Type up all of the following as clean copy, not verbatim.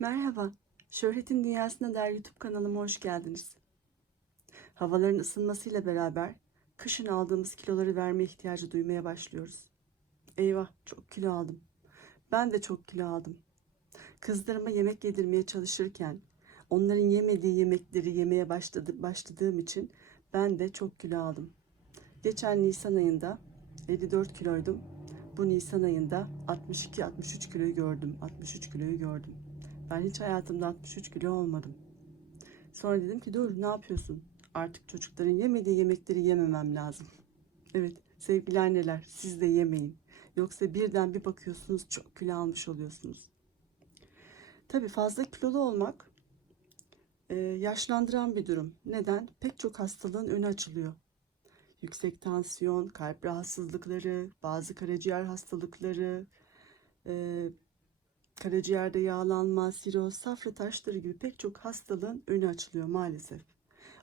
Merhaba, Şöhretin Dünyasına dair YouTube kanalıma hoş geldiniz. Havaların ısınmasıyla beraber kışın aldığımız kiloları verme ihtiyacı duymaya başlıyoruz. Eyvah, çok kilo aldım. Ben de çok kilo aldım. Kızlarıma yemek yedirmeye çalışırken onların yemediği yemekleri yemeye başladığım için ben de çok kilo aldım. Geçen Nisan ayında 54 kiloydum. Bu Nisan ayında 62-63 kiloyu gördüm. 63 kiloyu gördüm. Ben hiç hayatımda 63 kilo olmadım. Sonra dedim ki dur, ne yapıyorsun? Artık çocukların yemediği yemekleri yememem lazım. Evet sevgili anneler, siz de yemeyin. Yoksa birden bir bakıyorsunuz çok kilo almış oluyorsunuz. Tabii fazla kilolu olmak yaşlandıran bir durum. Neden? Pek çok hastalığın önü açılıyor. Yüksek tansiyon, kalp rahatsızlıkları, bazı karaciğer hastalıkları, e, karaciğerde yağlanma, siroz, safra taşları gibi pek çok hastalığın önü açılıyor maalesef.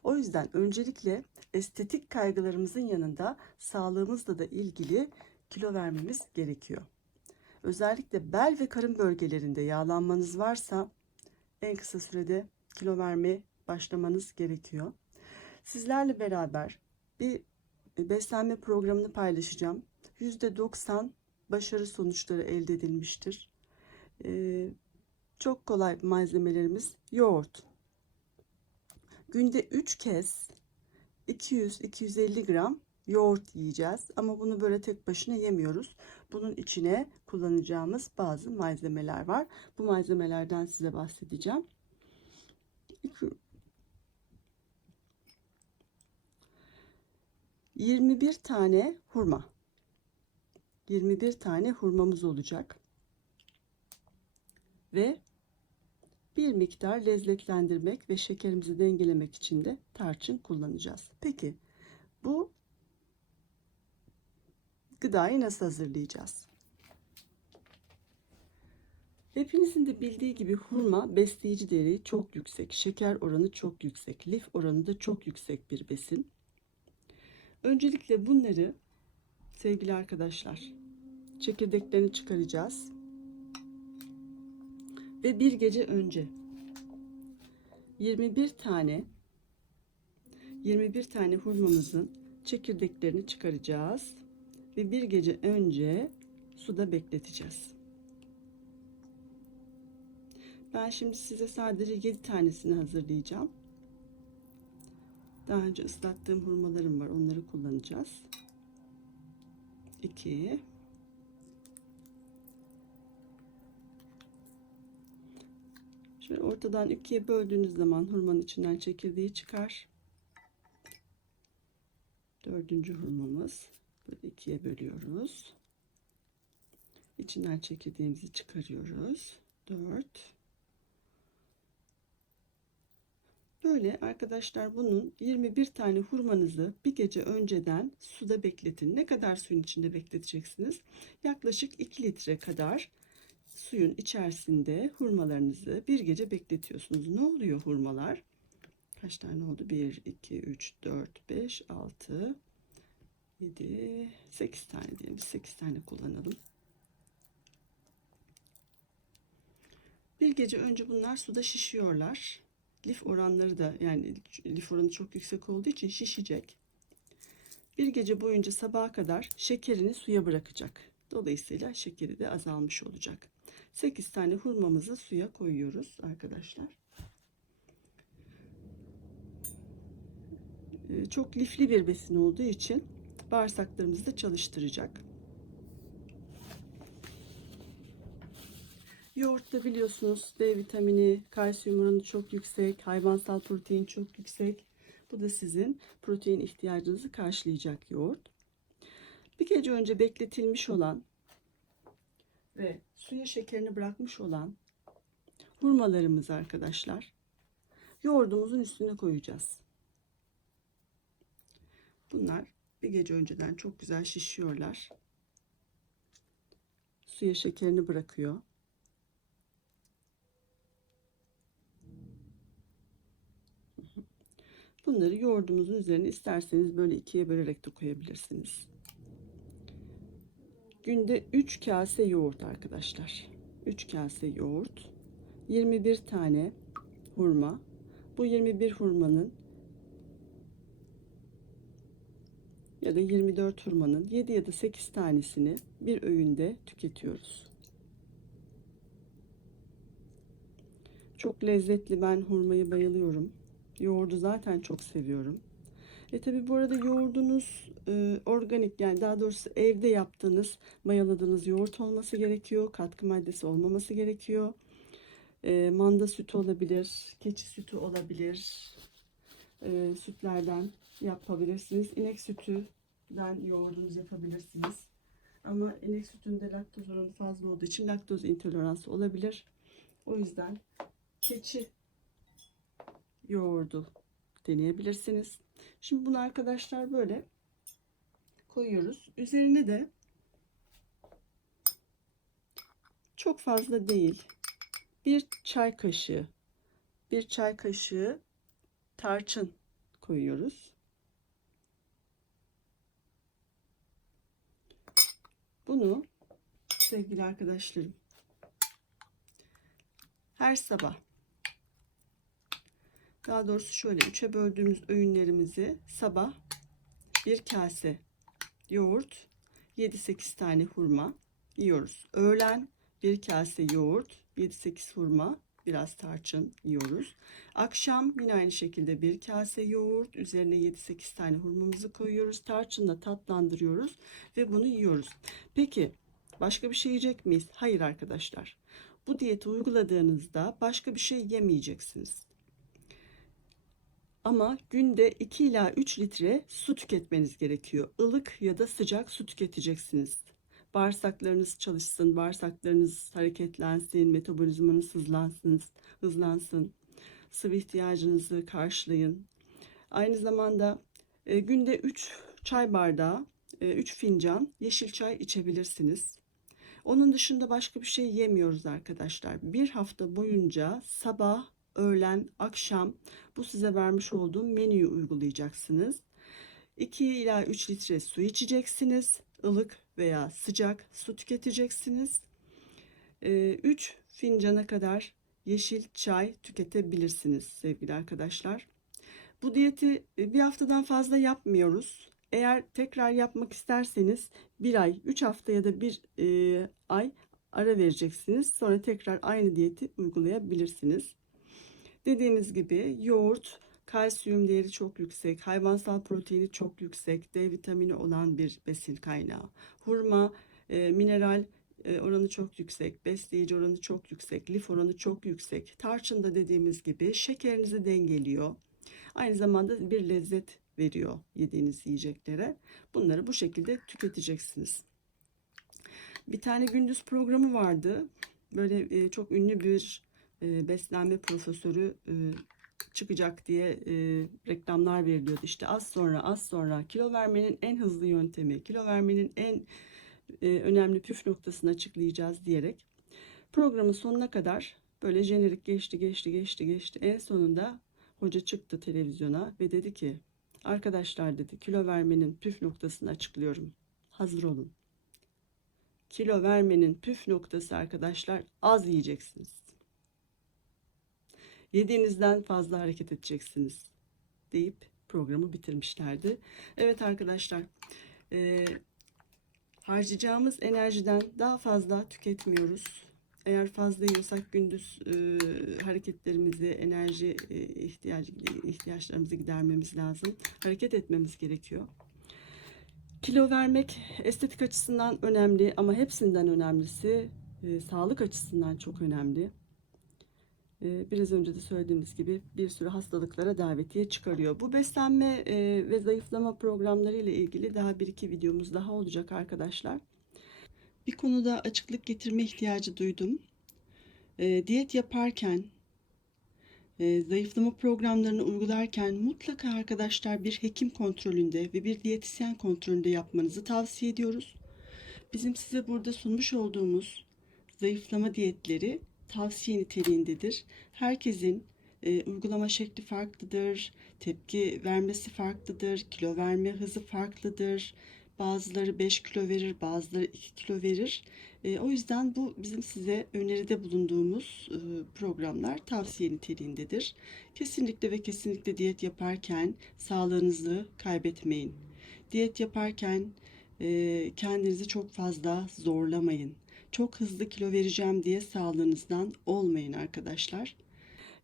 O yüzden öncelikle estetik kaygılarımızın yanında sağlığımızla da ilgili kilo vermemiz gerekiyor. Özellikle bel ve karın bölgelerinde yağlanmanız varsa en kısa sürede kilo vermeye başlamanız gerekiyor. Sizlerle beraber bir beslenme programını paylaşacağım. %90 başarı sonuçları elde edilmiştir. Çok kolay malzemelerimiz yoğurt. Günde 3 kez 200-250 gram yoğurt yiyeceğiz. Ama bunu böyle tek başına yemiyoruz. Bunun içine kullanacağımız bazı malzemeler var. Bu malzemelerden size bahsedeceğim. 21 tane hurma. 21 tane hurmamız olacak. Ve bir miktar lezzetlendirmek ve şekerimizi dengelemek için de tarçın kullanacağız. Peki bu gıdayı nasıl hazırlayacağız? Hepinizin de bildiği gibi hurma besleyici değeri çok yüksek, şeker oranı çok yüksek, lif oranı da çok yüksek bir besin. Öncelikle bunları sevgili arkadaşlar çekirdeklerini çıkaracağız ve bir gece önce 21 tane hurmamızın çekirdeklerini çıkaracağız ve bir gece önce suda bekleteceğiz. Ben şimdi size sadece 7 tanesini hazırlayacağım. Daha önce ıslattığım hurmalarım var. Onları kullanacağız. 2 Şöyle ortadan ikiye böldüğünüz zaman hurmanın içinden çekirdeği çıkar. Dördüncü hurmamız. Böyle ikiye bölüyoruz. İçinden çekirdeğimizi çıkarıyoruz. 4. Böyle arkadaşlar, bunun 21 tane hurmanızı bir gece önceden suda bekletin. Ne kadar suyun içinde bekleteceksiniz? Yaklaşık 2 litre kadar suyun içerisinde hurmalarınızı bir gece bekletiyorsunuz. Ne oluyor hurmalar? Kaç tane oldu? 1, 2, 3, 4, 5, 6, 7, 8 tane diyelim. 8 tane kullanalım. Bir gece önce bunlar suda şişiyorlar. Lif oranları da, yani lif oranı çok yüksek olduğu için şişecek. Bir gece boyunca sabaha kadar şekerini suya bırakacak. Dolayısıyla şekeri de azalmış olacak. 8 tane hurmamızı suya koyuyoruz arkadaşlar. Çok lifli bir besin olduğu için bağırsaklarımızı da çalıştıracak. Yoğurtta biliyorsunuz D vitamini, kalsiyum oranı çok yüksek, hayvansal protein çok yüksek. Bu da sizin protein ihtiyacınızı karşılayacak yoğurt. Bir gece önce bekletilmiş olan ve suya şekerini bırakmış olan hurmalarımızı arkadaşlar yoğurdumuzun üstüne koyacağız. Bunlar bir gece önceden çok güzel şişiyorlar. Suya şekerini bırakıyor. Bunları yoğurdumuzun üzerine isterseniz böyle ikiye bölerek de koyabilirsiniz. Günde 3 kase yoğurt arkadaşlar. 3 kase yoğurt. 21 tane hurma. Bu 21 hurmanın ya da 24 hurmanın 7 ya da 8 tanesini bir öğünde tüketiyoruz. Çok lezzetli, ben hurmayı bayılıyorum. Yoğurdu zaten çok seviyorum. Tabi bu arada yoğurdunuz organik, yani daha doğrusu evde yaptığınız, mayaladığınız yoğurt olması gerekiyor. Katkı maddesi olmaması gerekiyor. Manda sütü olabilir, keçi sütü olabilir. Sütlerden yapabilirsiniz. İnek sütünden yoğurdunuzu yapabilirsiniz. Ama inek sütünde laktoz oranı fazla olduğu için laktoz intoleransı olabilir. O yüzden keçi yoğurdu deneyebilirsiniz. Şimdi bunu arkadaşlar böyle koyuyoruz. Üzerine de çok fazla değil, bir çay kaşığı tarçın koyuyoruz. Bunu sevgili arkadaşlarım, her sabah, daha doğrusu şöyle 3'e böldüğümüz öğünlerimizi, sabah bir kase yoğurt, 7-8 tane hurma yiyoruz. Öğlen bir kase yoğurt, 7-8 hurma, biraz tarçın yiyoruz. Akşam yine aynı şekilde bir kase yoğurt, üzerine 7-8 tane hurmamızı koyuyoruz. Tarçınla tatlandırıyoruz ve bunu yiyoruz. Peki başka bir şey yiyecek miyiz? Hayır arkadaşlar. Bu diyeti uyguladığınızda başka bir şey yemeyeceksiniz. Ama günde 2 ila 3 litre su tüketmeniz gerekiyor. Ilık ya da sıcak su tüketeceksiniz. Bağırsaklarınız çalışsın, bağırsaklarınız hareketlensin, metabolizmanız hızlansın. Sıvı ihtiyacınızı karşılayın. Aynı zamanda günde 3 çay bardağı, 3 fincan yeşil çay içebilirsiniz. Onun dışında başka bir şey yemiyoruz arkadaşlar. Bir hafta boyunca sabah, öğlen, akşam bu size vermiş olduğum menüyü uygulayacaksınız. 2 ila 3 litre su içeceksiniz. Ilık veya sıcak su tüketeceksiniz. 3 fincana kadar yeşil çay tüketebilirsiniz sevgili arkadaşlar. Bu diyeti bir haftadan fazla yapmıyoruz. Eğer tekrar yapmak isterseniz bir ay, 3 hafta ya da bir ay ara vereceksiniz. Sonra tekrar aynı diyeti uygulayabilirsiniz. Dediğimiz gibi yoğurt, kalsiyum değeri çok yüksek, hayvansal proteini çok yüksek, D vitamini olan bir besin kaynağı. Hurma, mineral oranı çok yüksek, besleyici oranı çok yüksek, lif oranı çok yüksek. Tarçın da dediğimiz gibi şekerinizi dengeliyor. Aynı zamanda bir lezzet veriyor yediğiniz yiyeceklere. Bunları bu şekilde tüketeceksiniz. Bir tane gündüz programı vardı. Böyle çok ünlü bir beslenme profesörü çıkacak diye reklamlar veriliyordu. İşte az sonra kilo vermenin en hızlı yöntemi, kilo vermenin en önemli püf noktasını açıklayacağız diyerek programın sonuna kadar böyle jenerik geçti. En sonunda hoca çıktı televizyona ve dedi ki, arkadaşlar dedi, kilo vermenin püf noktasını açıklıyorum. Hazır olun. Kilo vermenin püf noktası arkadaşlar, az yiyeceksiniz. Yediğinizden fazla hareket edeceksiniz deyip programı bitirmişlerdi. Evet arkadaşlar, harcayacağımız enerjiden daha fazla tüketmiyoruz. Eğer fazla yiyorsak gündüz hareketlerimizi, enerji ihtiyaçlarımızı gidermemiz lazım. Hareket etmemiz gerekiyor. Kilo vermek estetik açısından önemli ama hepsinden önemlisi sağlık açısından çok önemli. Biraz önce de söylediğimiz gibi bir sürü hastalıklara davetiye çıkarıyor. Bu beslenme ve zayıflama programları ile ilgili daha bir iki videomuz daha olacak arkadaşlar. Bir konuda açıklık getirme ihtiyacı duydum. Diyet yaparken, zayıflama programlarını uygularken mutlaka arkadaşlar bir hekim kontrolünde ve bir diyetisyen kontrolünde yapmanızı tavsiye ediyoruz. Bizim size burada sunmuş olduğumuz zayıflama diyetleri tavsiye niteliğindedir. Herkesin uygulama şekli farklıdır, tepki vermesi farklıdır, kilo verme hızı farklıdır. Bazıları 5 kilo verir, bazıları 2 kilo verir. O yüzden bu bizim size öneride bulunduğumuz programlar tavsiye niteliğindedir. Kesinlikle ve kesinlikle diyet yaparken sağlığınızı kaybetmeyin. Diyet yaparken kendinizi çok fazla zorlamayın. Çok hızlı kilo vereceğim diye sağlığınızdan olmayın arkadaşlar.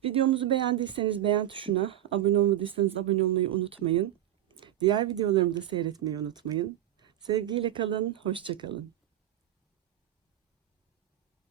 Videomuzu beğendiyseniz beğen tuşuna, abone olmadıysanız abone olmayı unutmayın. Diğer videolarımı da seyretmeyi unutmayın. Sevgiyle kalın, hoşça kalın.